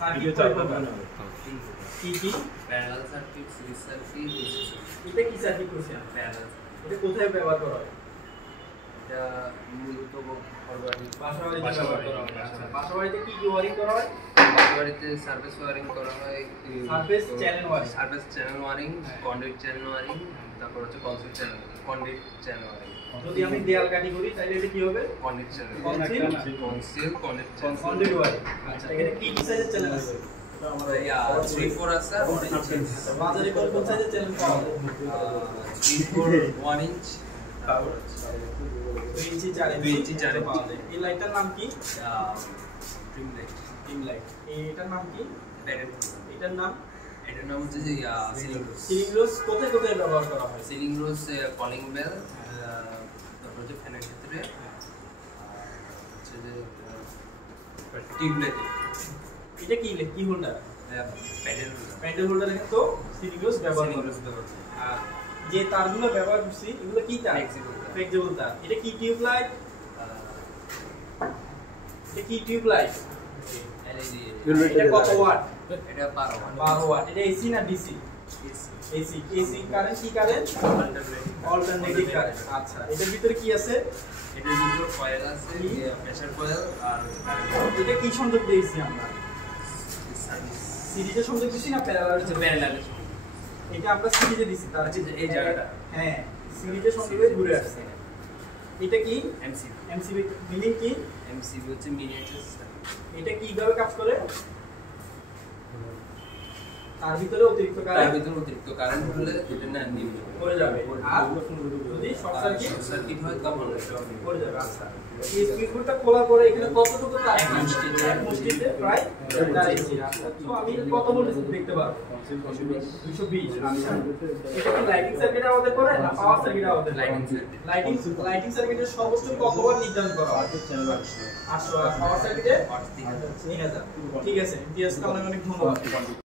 Circuit পরিকল্পনা কি কি parallel circuit, series circuit, DC circuit. এটা কি সার্কিট করছি আমরা? প্যারালাল। এটা কোথায় ব্যবহার করা হয়? এটা মূলত বাসাবাড়িতে ব্যবহার করা হয়। আচ্ছা, বাসাবাড়িতে কি কি ওয়্যারিং করা হয়? বাড়িতে সার্ভিস ওয়ারিং করা হয়, service channel wiring, service channel wiring, conduit channel wiring, তারপর হচ্ছে কন্ডুইট চ্যানেল ওয়ারিং। যদি আমি দেয়াল কাটি করি তাহলে এটা কি হবে? Conduit channel, conceal conduit wiring. আচ্ছা, এখানে কি কি সাইজের চ্যানেল আছে? 3-4 আছে। আচ্ছা, বাজারে কোন কোন সাইজের চ্যানেল পাওয়া যায়? 3-4 1 ইঞ্চ, তারপর 2 ইঞ্চি 4 ইঞ্চি পাওয়া যায়। এই লাইটটার নাম কি? Trim light. এটার নাম কি? এটার নাম হচ্ছে যে সিলিং রোজ। সিলিং রোজ কোথায় কোথায় ব্যবহার করা হয়? সিলিং রোজ, কলিং বেল, তারপর হচ্ছে ফ্যানের ক্ষেত্রে, হচ্ছে যে টিউবলাইট। এটা কি কি হোল্ডার? প্যান্ডেল হোল্ডার তো সিলিং রোজ ব্যবহার করা হয়। আর যে তারগুলো ব্যবহার করছি এগুলো কি তার? ফ্লেক্সিবল তার। এটা কি টিউব লাইট? এটা কি টিউব লাইট? এটা কত ওয়াট? এটা 12 ওয়াট। এটা এসি না ডিসি? এসি। এসি কারেন্ট কি কারেন্ট? Alternative current. আচ্ছা, এটার ভিতরে কি আছে? এটার ভিতরে কয়েল আছে, প্রেসার কয়েল, আর কারেন্ট। এটা কি সংযোগ দিয়েছি আমরা? সিরিজে সংযোগ দিছি না প্যারালাল? এটা আমরা সিরিজে দিছি। তার এই জায়গাটা, হ্যাঁ, সিরিজে সংযোগে ঘুরে আসছে। এটা কি? এমসিবি। এমসিবি মিনিং কি? এমসিবি হচ্ছে মিনিয়েচার সার্কিট। এটা কিভাবে কাজ করে? তার ভিতরে অতিরিক্ত কারেন্ট হলে এটা না নিবে পড়ে যাবে। আর যদি শর্ট সার্কিট হয় তখন পড়ে যাবে। আচ্ছা, এই স্পিডবোর্ডটা খোলার পরে এখানে কতটুকু তার? এক মুষ্টিতে প্রায় 4 ইঞ্চি। আচ্ছা, তো আমি কত ভোল্টেজ দেখতে পারবো? 220। আচ্ছা, এটা কি লাইটিং সার্কিট আমাদের করে না পাওয়ার সার্কিট আমাদের? লাইটিং সার্কিটের সর্বোচ্চ কত ওয়াট নির্ধারণ করা হয়? 800। আর পাওয়ার সার্কিটে 3000। ঠিক আছে, ইতিহাসকে অনেক অনেক ধন্যবাদ।